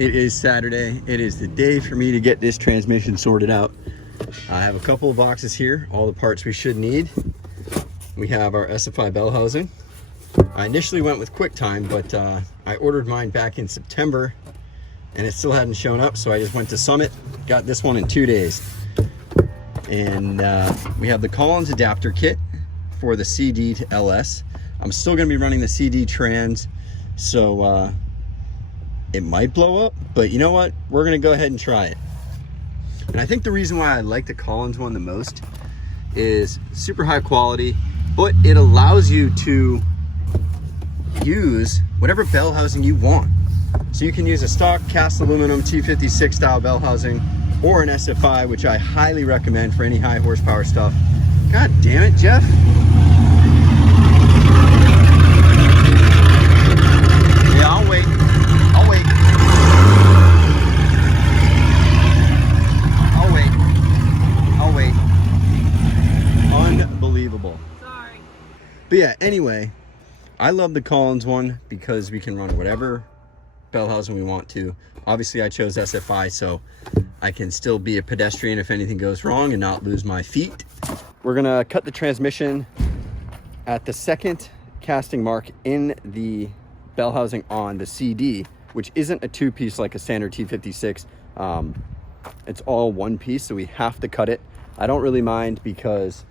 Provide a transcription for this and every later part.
It is Saturday. It is the day for me to get this transmission sorted out. I have a couple of boxes here, all the parts we should need. We have our SFI bell housing. I initially went with QuickTime, but I ordered mine back in September and it still hadn't shown up, so I just went to Summit, got this one in 2 days. And we have the Collins adapter kit for the CD to LS. I'm still gonna be running the CD trans, so it might blow up, but you know what? We're gonna go ahead and try it. And I think the reason why I like the Collins one the most is super high quality, but it allows you to use whatever bell housing you want. So you can use a stock cast aluminum T56 style bell housing or an SFI, which I highly recommend for any high horsepower stuff. God damn it, Jeff. Yeah, I'll wait. Unbelievable. Sorry. But yeah, anyway, I love the Collins one because we can run whatever bell housing we want to. Obviously I chose SFI so I can still be a pedestrian if anything goes wrong and not lose my feet. We're gonna cut the transmission at the second casting mark in the bell housing on the CD, which isn't a two-piece like a standard T56. It's all one piece, so we have to cut it. I don't really mind because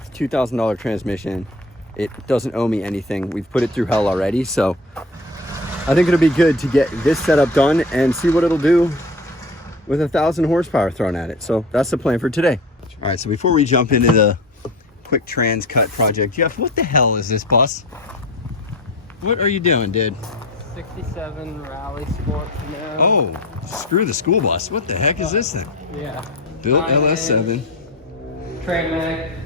it's a $2,000 transmission. It doesn't owe me anything. We've put it through hell already, so I think it'll be good to get this setup done and see what it'll do with 1,000 horsepower thrown at it. So that's the plan for today. All right, so before we jump into the quick trans cut project, Jeff, what the hell is this bus? What are you doing, dude? 67 Rally Sport now. Oh, screw the school bus. What the heck is this thing? Yeah. Built LS7. Priime,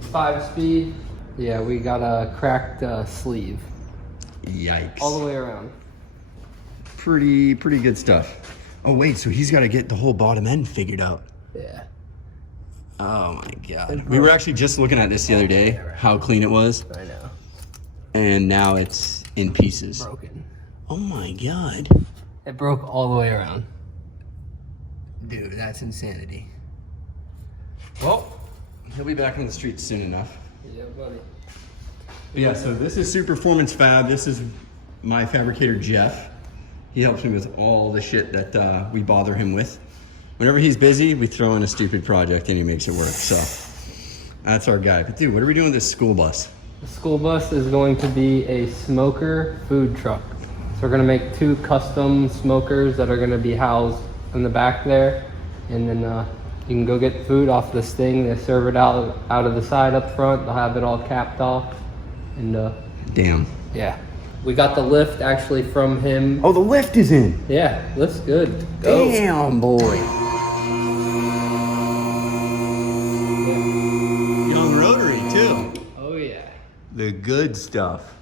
5-speed. Yeah, we got a cracked sleeve. Yikes. All the way around. Pretty good stuff. Oh wait, so he's got to get the whole bottom end figured out. Yeah. Oh my God. We were actually just looking at this the other day, how clean it was. I know. And now it's in pieces. Broken. Oh my God. It broke all the way around. Dude, that's insanity. Well, he'll be back on the streets soon enough. Yeah, buddy. But yeah, so this is Super Performance Fab. This is my fabricator, Jeff. He helps me with all the shit that we bother him with. Whenever he's busy, we throw in a stupid project and he makes it work. So that's our guy. But dude, what are we doing with this school bus? The school bus is going to be a smoker food truck. So we're gonna make 2 custom smokers that are gonna be housed in the back there. And then you can go get food off this thing. They serve it out of the side up front. They'll have it all capped off. And Damn. yeah. We got the lift actually from him. Oh, the lift is in. Yeah, lift's good. Go. Damn, boy. Young rotary too. Oh yeah. The good stuff.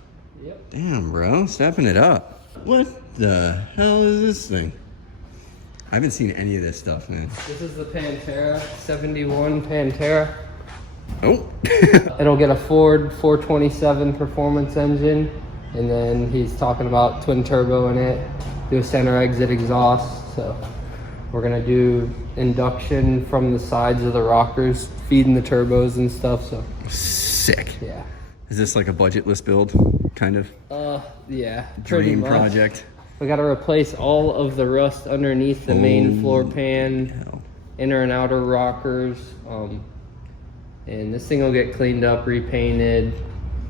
Yep. Damn, bro, stepping it up. What the hell is this thing? I haven't seen any of this stuff, man. This is the Pantera, 71 Pantera. Oh. It'll get a Ford 427 performance engine, and then he's talking about twin turbo in it, do a center exit exhaust. So we're gonna do induction from the sides of the rockers, feeding the turbos and stuff. So Sick. yeah. Is this like a budgetless build, kind of? Yeah. Pretty Dream much. project? We got to replace all of the rust underneath the main floor pan, hell. inner and outer rockers. And this thing will get cleaned up, repainted,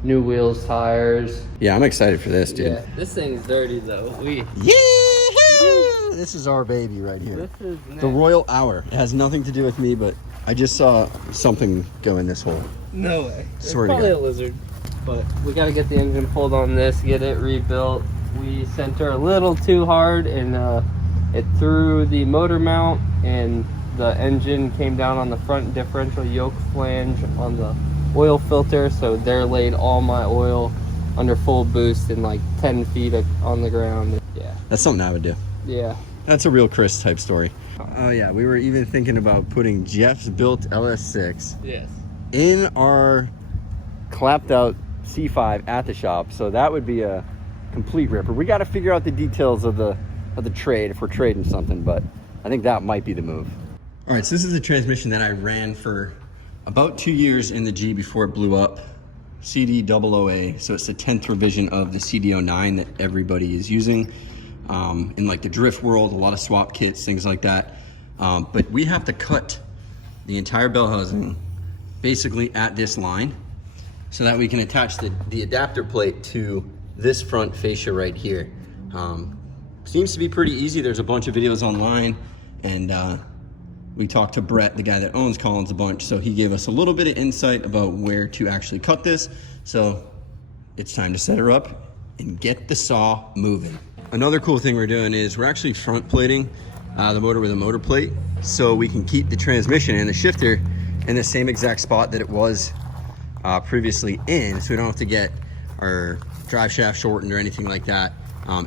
new wheels, tires. Yeah, I'm excited for this, dude. Yeah, this thing's dirty though. Yeah! This is our baby right here. This is The Royal Hour. It has nothing to do with me, but I just saw something go in this hole. no way. It's Swear to probably God. a lizard. But we got to get the engine pulled on this, get it rebuilt. We center a little too hard and it threw the motor mount, and the engine came down on the front differential yoke flange on the oil filter, so there laid all my oil under full boost in like 10 feet on the ground. Yeah. That's something I would do. Yeah. That's a real Chris type story. Oh yeah, we were even thinking about putting Jeff's built LS6 Yes. in our clapped out C5 at the shop, so that would be a complete ripper. We got to figure out the details of the of the trade if we're trading something, but I think that might be the move. All right, so this is the transmission that I ran for about 2 years in the G before it blew up. CD00A, so it's the 10th revision of the CD09 that everybody is using. In like the drift world, a lot of swap kits, things like that. But we have to cut the entire bell housing basically at this line so that we can attach the adapter plate to this front fascia right here. Seems to be pretty easy. There's a bunch of videos online, and we talked to Brett, the guy that owns Collins, a bunch, so he gave us a little bit of insight about where to actually cut this. So it's time to set her up and get the saw moving. Another cool thing we're doing is we're actually front plating the motor with a motor plate so we can keep the transmission and the shifter in the same exact spot that it was previously in, so we don't have to get our drive shaft shortened or anything like that.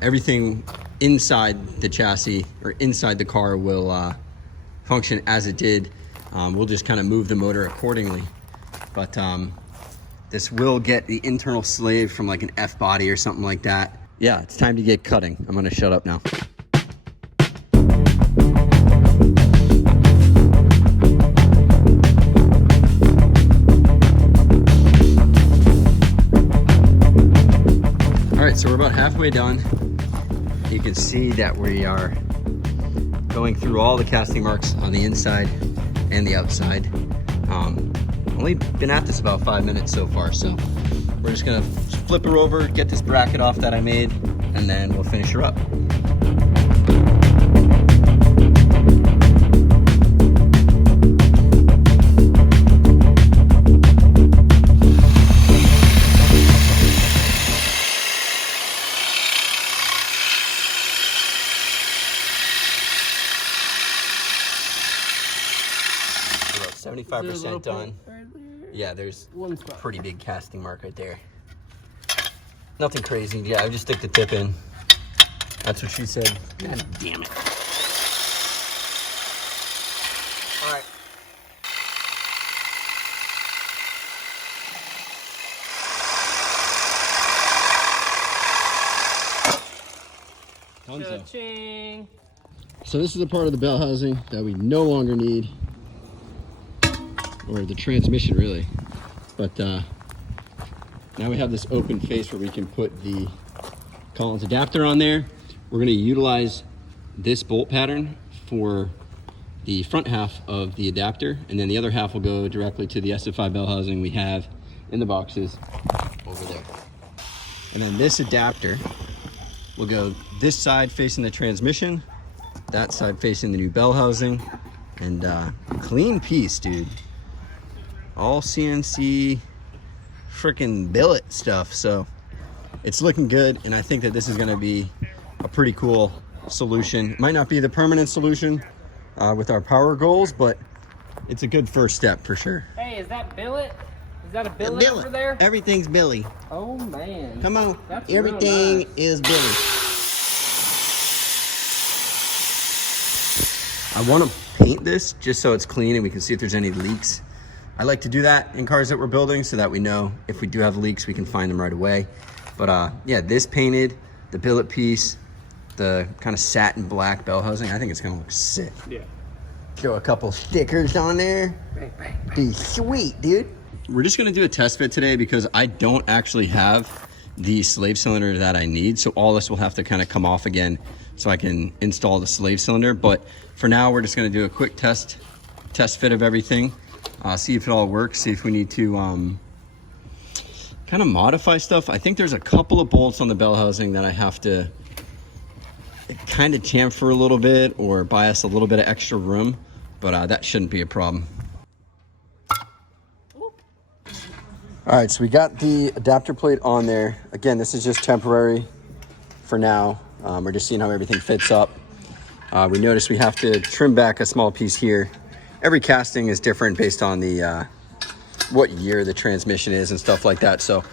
Everything inside the chassis or inside the car will function as it did. We'll just kind of move the motor accordingly. But this will get the internal slave from like an F body or something like that. Yeah, it's time to get cutting. I'm gonna shut up now. All right, so we're about halfway done. You can see that we are going through all the casting marks on the inside and the outside. Only been at this about 5 minutes so far, so we're just gonna flip her over, get this bracket off that I made, and then we'll finish her up. About 75% done. Yeah, there's a pretty big casting mark right there. Nothing crazy. Yeah, I just stick the tip in. That's what she said. God damn it. All right. Cha-ching. So this is a part of the bell housing that we no longer need, or the transmission really, but now we have this open face where we can put the Collins adapter on there. We're going to utilize this bolt pattern for the front half of the adapter, and then the other half will go directly to the SFI bell housing we have in the boxes over there. And then this adapter will go this side facing the transmission, that side facing the new bell housing, and clean piece, dude. All CNC freaking billet stuff, so it's looking good, and I think that this is going to be a pretty cool solution. It might not be the permanent solution with our power goals, but it's a good first step for sure. Hey, is that billet? Is that a billet over there? Everything's Billy. Oh man. Come on. That's Everything real nice. is Billy. I want to paint this just so it's clean and we can see if there's any leaks. I like to do that in cars that we're building so that we know if we do have leaks, we can find them right away. But yeah, this painted, the billet piece, the kind of satin black bell housing, I think it's gonna look sick. Yeah. Throw a couple stickers on there. Bang, bang, bang. Be sweet, dude. We're just gonna do a test fit today because I don't actually have the slave cylinder that I need. So all this will have to kind of come off again so I can install the slave cylinder. But for now, we're just gonna do a quick test fit of everything. See if it all works, see if we need to kind of modify stuff. I think there's a couple of bolts on the bell housing that I have to kind of chamfer a little bit or buy us a little bit of extra room, but that shouldn't be a problem. All right, so we got the adapter plate on there. Again, this is just temporary for now. We're just seeing how everything fits up. We noticed we have to trim back a small piece here. Every casting is different based on the what year the transmission is and stuff like that. So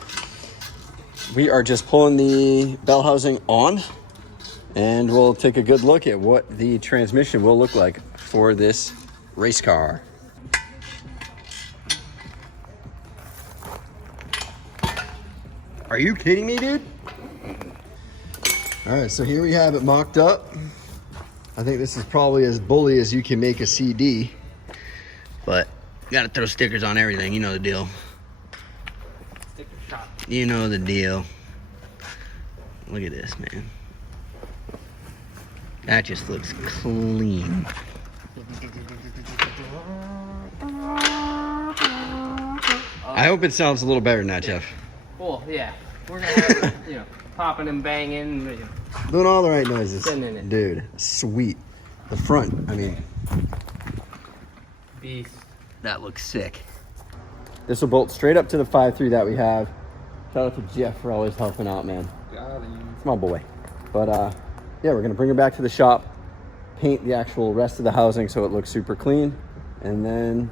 we are just pulling the bell housing on, and we'll take a good look at what the transmission will look like for this race car. Are you kidding me, dude? All right, so here we have it mocked up. I think this is probably as bully as you can make a CD, but you gotta throw stickers on everything. You know the deal. Sticker shot. You know the deal. Look at this, man. That just looks clean. I hope it sounds a little better than that, Jeff. Well, yeah. We're gonna have, you know, popping and banging. Doing all the right noises. Sending it. Dude, sweet. The front, I mean, Beast. that looks sick. This will bolt straight up to the 5.3 that we have. Shout out to Jeff for always helping out, man. It's my boy. But yeah, we're gonna bring her back to the shop, paint the actual rest of the housing so it looks super clean, and then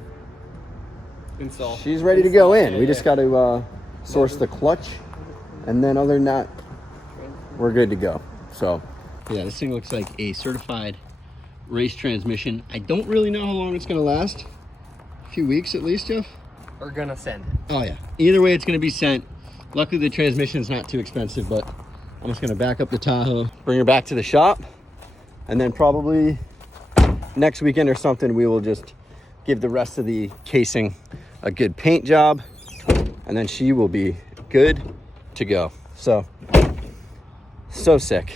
Install. she's ready to go in. Yeah, We just got to source the clutch, and then other than that, we're good to go. So yeah, this thing looks like a certified race transmission. I don't really know how long it's gonna last. A few weeks at least, Jeff? We're gonna send it. Oh yeah. Either way, it's gonna be sent. Luckily, the transmission's not too expensive, but I'm just gonna back up the Tahoe, bring her back to the shop, and then probably next weekend or something, we will just give the rest of the casing a good paint job, and then she will be good to go. So sick.